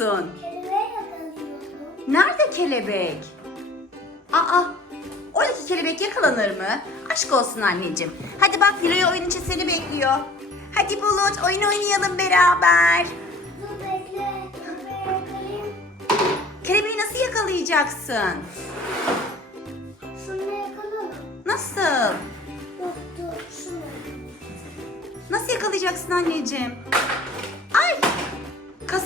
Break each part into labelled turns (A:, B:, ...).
A: yakalıyorsun?
B: Kelimeyi yakalıyorum.
A: Nerede kelebek? Aa, oradaki kelebek yakalanır mı? Aşk olsun anneciğim. Hadi bak Nilo'ya oyun için seni bekliyor. Hadi Bulut oyun oynayalım beraber.
B: Dur bekle. Kelimeyi yakalayayım.
A: Kelebeği nasıl yakalayacaksın?
B: Şunu yakalayalım.
A: Nasıl?
B: Dur şunu.
A: Nasıl yakalayacaksın anneciğim?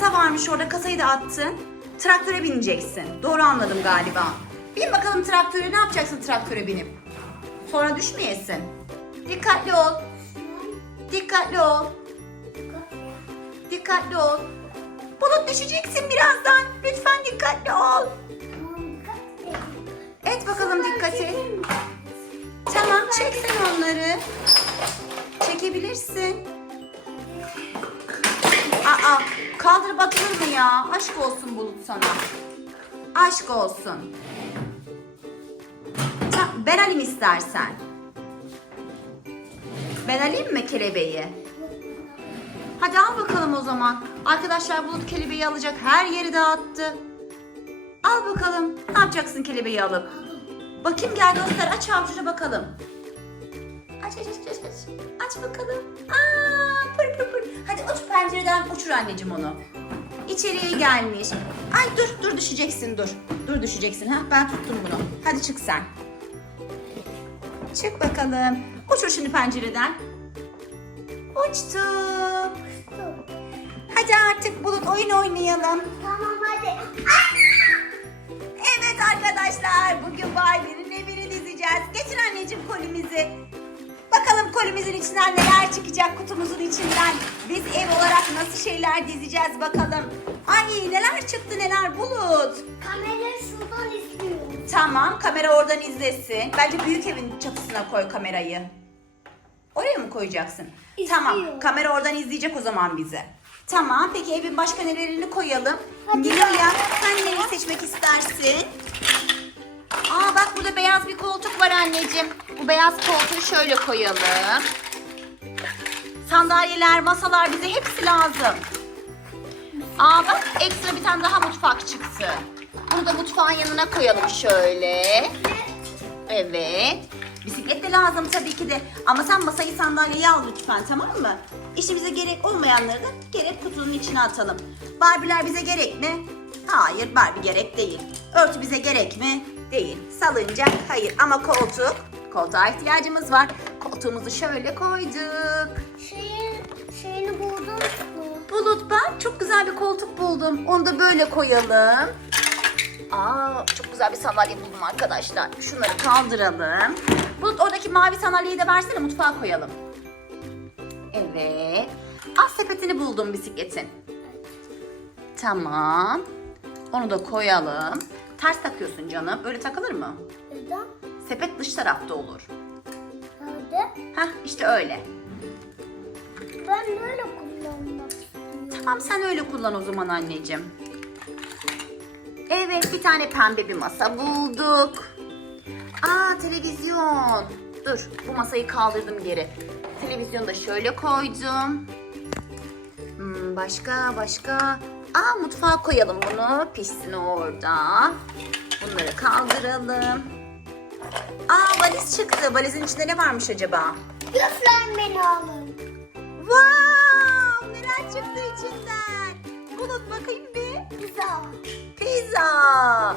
A: Kasa varmış orada kasayı da attın. Traktöre bineceksin. Doğru anladım galiba. Bin bakalım traktöre ne yapacaksın traktöre binip? Sonra düşmeyesin. Dikkatli ol. Dikkatli ol. Dikkatli ol. Bulut düşeceksin birazdan. Lütfen dikkatli ol.
B: Et
A: bakalım dikkati. Tamam çek sen onları. Çekebilirsin. Aa kaldırıp atılır mı ya? Aşk olsun Bulut sana. Aşk olsun. Ben alayım istersen. Ben alayım mı kelebeği? Hadi al bakalım o zaman. Arkadaşlar Bulut kelebeği alacak. Her yeri dağıttı. Al bakalım. Ne yapacaksın kelebeği alıp? Bakayım gel göster. Aç avucunu bakalım. Aç aç aç aç aç. Aç bakalım. Aa, pır pır pır. Hadi uç pencereden uçur anneciğim onu. İçeriye gelmiş. Ay dur dur düşeceksin dur. Dur düşeceksin ha. Ben tuttum bunu. Hadi çık sen. Çık bakalım. Uçur şimdi pencereden. Uçtu. Hadi artık bulut oyun oynayalım.
B: Tamam hadi.
A: Evet arkadaşlar bugün Barbie'nin evini dizeceğiz. Getir anneciğim kolimizi. Bakalım kolimizin içinden neler çıkacak kutumuzun içinden. Biz ev olarak nasıl şeyler dizeceğiz bakalım. Ay neler çıktı neler bulut.
B: Kamerayı şuradan izliyorum.
A: Tamam kamera oradan izlesin. Bence büyük evin çatısına koy kamerayı. Oraya mı koyacaksın?
B: İzliyor.
A: Tamam kamera oradan izleyecek o zaman bizi. Tamam peki evin başka nelerini koyalım?
B: Hadi
A: Nilo'ya sen neyi seçmek istersin? Beyaz bir koltuk var anneciğim. Bu beyaz koltuğu şöyle koyalım. Sandalyeler, masalar bize hepsi lazım. Aa bak ekstra bir tane daha mutfak çıktı. Bunu da mutfağın yanına koyalım şöyle. Evet. Bisiklet de lazım tabii ki de. Ama sen masayı sandalyeyi al lütfen tamam mı? İşimize gerek olmayanları da gerek kutunun içine atalım. Barbie'ler bize gerek mi? Hayır Barbie gerek değil. Örtü bize gerek mi? Değil. Salıncak hayır ama koltuk. Koltuğa ihtiyacımız var. Koltuğumuzu şöyle koyduk.
B: Şeyin, şeyini buldun mu?
A: Bulut ben çok güzel bir koltuk buldum. Onu da böyle koyalım. Aa çok güzel bir sandalye buldum arkadaşlar. Şunları kaldıralım. Bulut oradaki mavi sandalyeyi de versene mutfağa koyalım. Evet. Al sepetini buldum bisikletin. Tamam. Onu da koyalım. Ters takıyorsun canım. Öyle takılır mı?
B: Neden?
A: Sepet dış tarafta olur.
B: Nerede?
A: Hah işte öyle.
B: Ben böyle kullanmak istiyorum.
A: Tamam sen öyle kullan o zaman anneciğim. Evet bir tane pembe bir masa bulduk. Aa televizyon. Dur bu masayı kaldırdım geri. Televizyonu da şöyle koydum. Hmm, başka başka. Aa mutfağa koyalım bunu. Pişsin orada. Bunları kaldıralım. Aa valiz çıktı. Valizin içinde ne varmış acaba?
B: Lütfen beni alın.
A: Wow! Neler çıktı içinden? Bulut bakayım bir.
B: Güzel.
A: Pizza.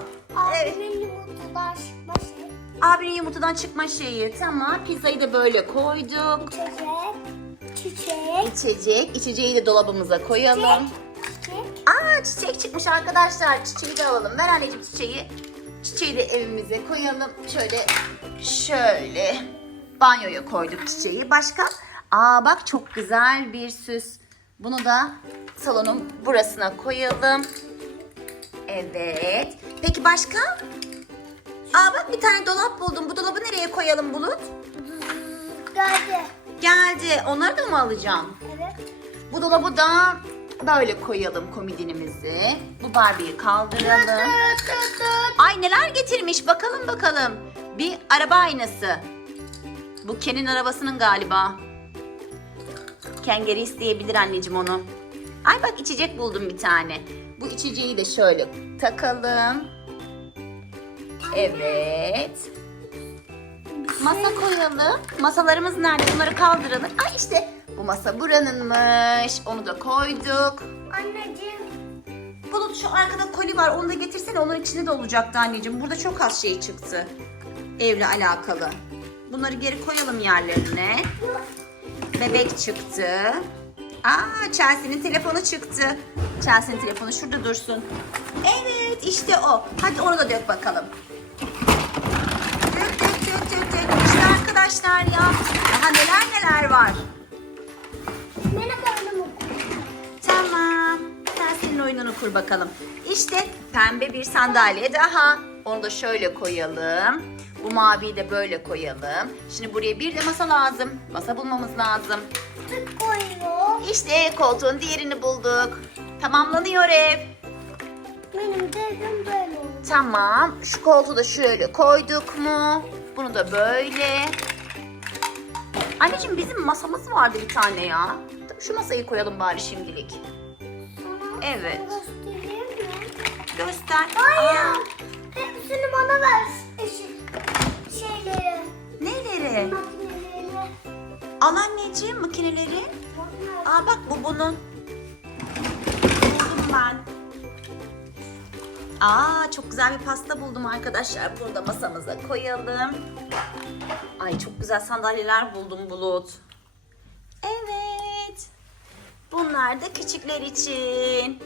A: Evet.
B: Abimin yumurtadan çıkma şey.
A: Abinin yumurtadan çıkma şeyi. Tamam. Pizzayı da böyle koyduk.
B: İçecek. Çiçek.
A: İçecek. İçeceği de dolabımıza koyalım.
B: Çiçek.
A: Aa çiçek çıkmış arkadaşlar. Çiçeği de alalım. Ver anneciğim çiçeği. Çiçeği de evimize koyalım. Şöyle şöyle banyoya koyduk çiçeği. Başka? Aa bak çok güzel bir süs. Bunu da salonun burasına koyalım. Evet. Peki başka? Aa bak bir tane dolap buldum. Bu dolabı nereye koyalım Bulut?
B: Geldi.
A: Geldi. Onları da mı alacağım?
B: Evet.
A: Bu dolabı da böyle koyalım komodinimizi. Bu Barbie'yi kaldıralım. Ay neler getirmiş bakalım bakalım. Bir araba aynası. Bu Ken'in arabasının galiba. Ken geri isteyebilir anneciğim onu. Ay bak içecek buldum bir tane. Bu içeceği de şöyle takalım. Evet. Masa koyalım. Masalarımız nerede? Bunları kaldıralım. Ay işte bu masa buranınmış. Onu da koyduk.
B: Anneciğim.
A: Bulut şu arkada koli var. Onu da getirsene. Onun içinde de olacaktı anneciğim. Burada çok az şey çıktı. Evle alakalı. Bunları geri koyalım yerlerine. Bebek çıktı. Aa Chelsea'nin telefonu çıktı. Chelsea'nin telefonu şurada dursun. Evet işte o. Hadi onu da dök bakalım. Dök dök dök dök dök. İşte arkadaşlar ya. Daha neler neler var. Oyununu kur bakalım. İşte pembe bir sandalye daha. Onu da şöyle koyalım. Bu maviyi de böyle koyalım. Şimdi buraya bir de masa lazım. Masa bulmamız lazım.
B: Koyuyor.
A: İşte koltuğun diğerini bulduk. Tamamlanıyor ev.
B: Benim de evim böyle.
A: Tamam. Şu koltuğu da şöyle koyduk mu? Bunu da böyle. Anneciğim bizim masamız vardı bir tane ya. Şu masayı koyalım bari şimdilik. Evet.
B: göstereyim mi?
A: Göster.
B: Hayır.
A: Aa,
B: Hepsini bana ver. Şeyleri.
A: neleri?
B: Makineleri.
A: Al anneciğim makineleri.
B: Makine.
A: Aa bak bu bunun. Buldum ben. Aa çok güzel bir pasta buldum arkadaşlar. Bunu da masamıza koyalım. Ay çok güzel sandalyeler buldum Bulut. Evet. Bunlar da küçükler için.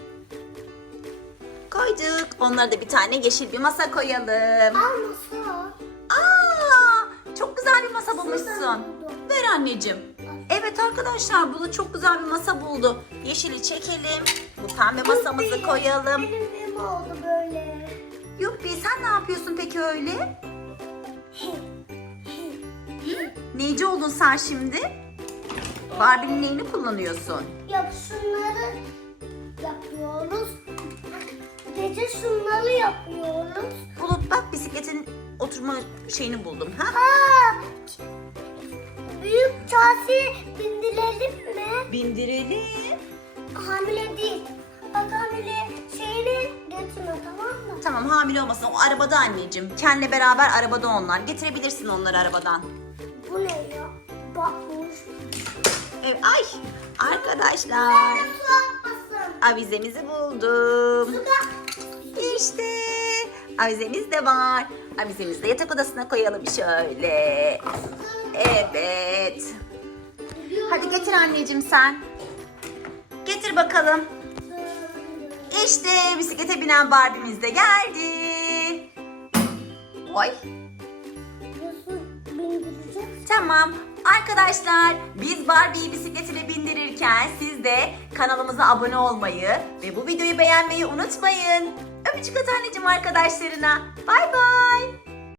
A: Koyduk. Onlara da bir tane yeşil bir masa koyalım.
B: Almasa.
A: Aa, çok güzel bir masa bulmuşsun. Ver anneciğim. Evet arkadaşlar Bulut çok güzel bir masa buldu. Yeşili çekelim. Bu pembe masamızı koyalım.
B: Benim evim oldu böyle.
A: Yuppi sen ne yapıyorsun peki öyle? Neyci oldun sen şimdi? Barbie'nin neyini kullanıyorsun?
B: Yap şunları yapıyoruz. Gece şunları yapıyoruz.
A: Bulut bak bisikletin oturma şeyini buldum. Ha?
B: Aa, büyük kase bindirelim mi?
A: Bindirelim.
B: Hamile değil. Bak hamile şeyini getirme tamam mı?
A: Tamam hamile olmasın. O arabada anneciğim. Kenle beraber arabada onlar. Getirebilirsin onları arabadan.
B: Bu ne ya? Bakmış.
A: Evet. Ay arkadaşlar. Avizemizi buldum. İşte avizemiz de var. Avizemizi de yatak odasına koyalım şöyle. Evet. Hadi getir anneciğim sen. Getir bakalım. İşte bisiklete binen Barbie'miz de geldi. Oy.
B: Bindireceğiz?
A: Tamam. Arkadaşlar biz Barbie'yi bisikletine bindirirken siz de kanalımıza abone olmayı ve bu videoyu beğenmeyi unutmayın. Öpücük at anneciğim arkadaşlarına. Bay bay.